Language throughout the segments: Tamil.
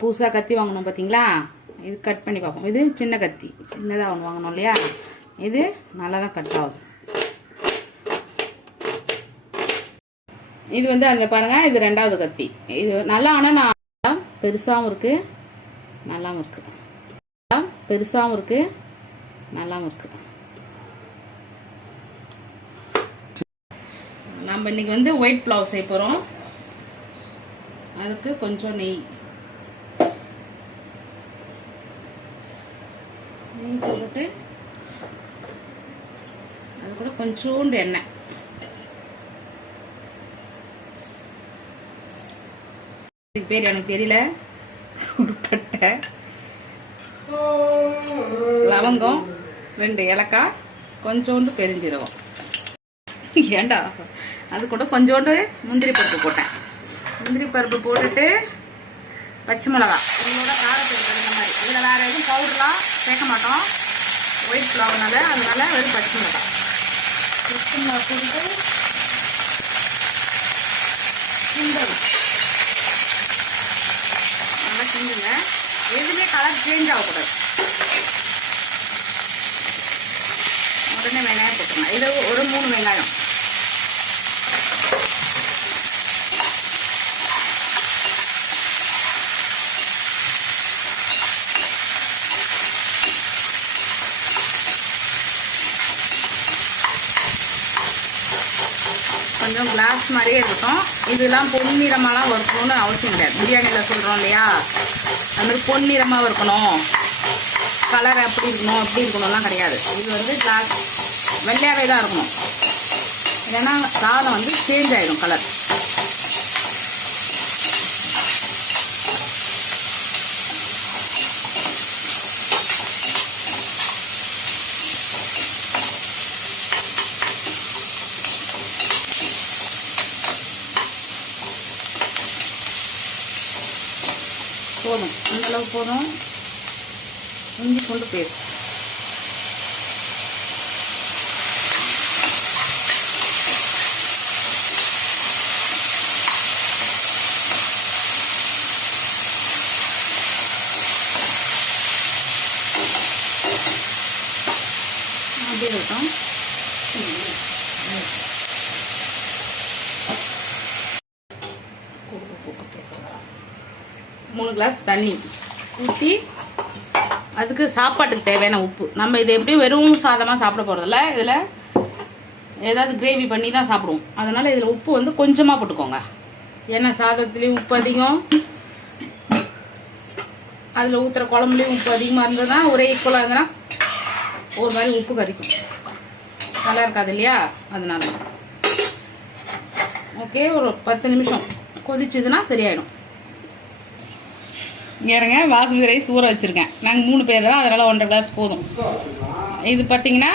புதுசாக கத்தி வாங்கணும் பார்த்தீங்களா? இது கட் பண்ணி பார்ப்போம். இது சின்ன கத்தி, சின்னதாக ஒன்று வாங்கணும் இல்லையா? இது நல்லா தான் கட் ஆகுது. இது வந்து அந்த பாருங்கள், இது ரெண்டாவது கத்தி. இது நல்லா, ஆனால் நான் பெருசாகவும் இருக்குது, நல்லாவும் இருக்குது. பெருசாகவும் இருக்குது, நல்லாவும் இருக்குது. நம்ம இன்னைக்கு வந்து ஒயிட் புலாவ் செய்ய போகிறோம். அதுக்கு கொஞ்சம் நெய் போட்டு அது கூட கொஞ்சோண்டு எண்ணெய். இதுக்கு பேர் எனக்கு தெரியல. ஒரு பட்டை, லவங்கம், 2 ஏலக்காய், கொஞ்சோண்டு பெருஞ்சீரகம். ஏண்டா அது கூட கொஞ்சோண்டு முந்திரி பருப்பு போட்டேன். முந்திரி பருப்பு போட்டுட்டு பச்சை மிளகா, உங்களோட காரத்துக்கு தகுந்த மாதிரி. இதில் வேறு எதுவும் பவுடர்லாம் சேர்க்க மாட்டோம், ஒயிட் புலாவுனால. அதனால வெறும் பச்சை மிளகா போட்டு கிண்டணும். நல்லா கிண்டுங்க. எதுவுமே கலர் சேஞ்ச் ஆகக்கூடாது. உடனே வெங்காயம் போட்டுருங்க. இது ஒரு 3 வெங்காயம். கொஞ்சம் கிளாஸ் மாதிரியே இருக்கும். இதெல்லாம் பொன்னிறமாலாம் இருக்கணும்னு அவசியம் கிடையாது. பிரியாணியில் சொல்கிறோம் இல்லையா, அது மாதிரி பொன்னிறமாக இருக்கணும், கலர் அப்படி இருக்கணும் அப்படி இருக்கணும்லாம் கிடையாது. இது வந்து கிளாஸ் வெள்ளையாகவே தான் இருக்கணும். இல்லைன்னா சாதம் வந்து சேஞ்ச் ஆகிடும் கலர். போதும், இந்த அளவு போதும். இஞ்சி பூண்டு பேஸ்ட், அப்படியே இருக்கும். 3 கிளாஸ் தண்ணி ஊற்றி, அதுக்கு சாப்பாட்டுக்கு தேவையான உப்பு. நம்ம இது எப்படியும் வெறும் சாதமாக சாப்பிட போகிறதில்ல, இதில் ஏதாவது கிரேவி பண்ணி தான் சாப்பிடுவோம். அதனால் இதில் உப்பு வந்து கொஞ்சமாக போட்டுக்கோங்க. ஏன்னா சாதத்துலேயும் உப்பு அதிகம், அதில் ஊற்றுற குழம்புலேயும் உப்பு அதிகமாக இருந்ததுன்னா, ஒரே ஈக்குவலாக இருந்ததுன்னா ஒரு மாதிரி உப்பு கறிக்கும், நல்லா இருக்காது இல்லையா? அதனால ஓகே, ஒரு 10 நிமிஷம் கொதிச்சுதுன்னா சரியாயிடும். இறங்க பாஸ்மதி ரைஸ் ஊற வச்சுருக்கேன். நாங்கள் 3 பேர் தான், அதனால் 1.5 கிளாஸ் போதும். இது பார்த்திங்கன்னா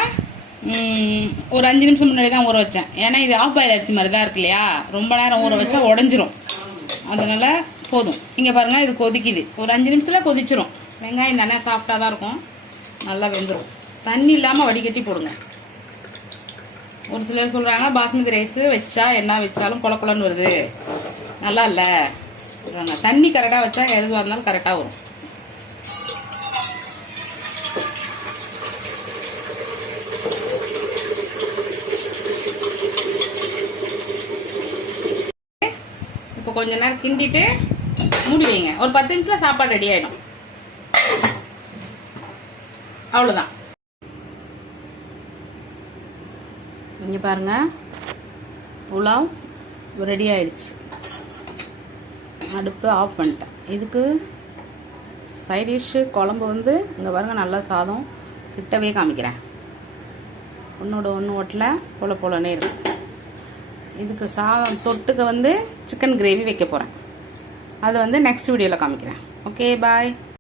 ஒரு 5 நிமிஷம் முன்னாடி தான் ஊற வச்சேன். ஏன்னா இது ஆஃப் பாயில் அரிசி மாதிரி தான் இருக்கு இல்லையா, ரொம்ப நேரம் ஊற வச்சா உடஞ்சிரும். அதனால் போதும். இங்கே பாருங்கள், இது கொதிக்குது. ஒரு 5 நிமிஷத்தில் கொதிச்சிரும். வெங்காயம் தானே சாஃப்டாக தான் இருக்கும், நல்லா வெந்துடும். தண்ணி இல்லாமல் வடிகட்டி போடுங்க. ஒரு சிலர் சொல்கிறாங்க பாஸ்மதி ரைஸ் வச்சா என்ன வச்சாலும் கொல கொலன்னு வருது, நல்லா இல்லை சொல்கிறாங்க. தண்ணி கரெக்டாக வச்சா எதுவாக இருந்தாலும் கரெக்டாக வரும். இப்போ கொஞ்ச நேரம் கிண்டிட்டு மூடி வைங்க. ஒரு 10 நிமிஷத்தில் சாப்பாடு ரெடி ஆகிடும். அவ்வளோதான். இங்கே பாருங்கள், புலாவ் ரெடி ஆயிடுச்சு. அடுப்பு ஆஃப் பண்ணிட்டேன். இதுக்கு சைட் டிஷ்ஷு குழம்பு வந்து இங்கே பாருங்கள், நல்லா சாதம் கிட்டவே காமிக்கிறேன். ஒன்றோட ஒன்று ஓட்டல போல போலனே இருக்கு. இதுக்கு சாதம் தொட்டுக்க வந்து சிக்கன் கிரேவி வைக்க போகிறேன். அதை வந்து நெக்ஸ்ட் வீடியோவில் காமிக்கிறேன். ஓகே, பாய்.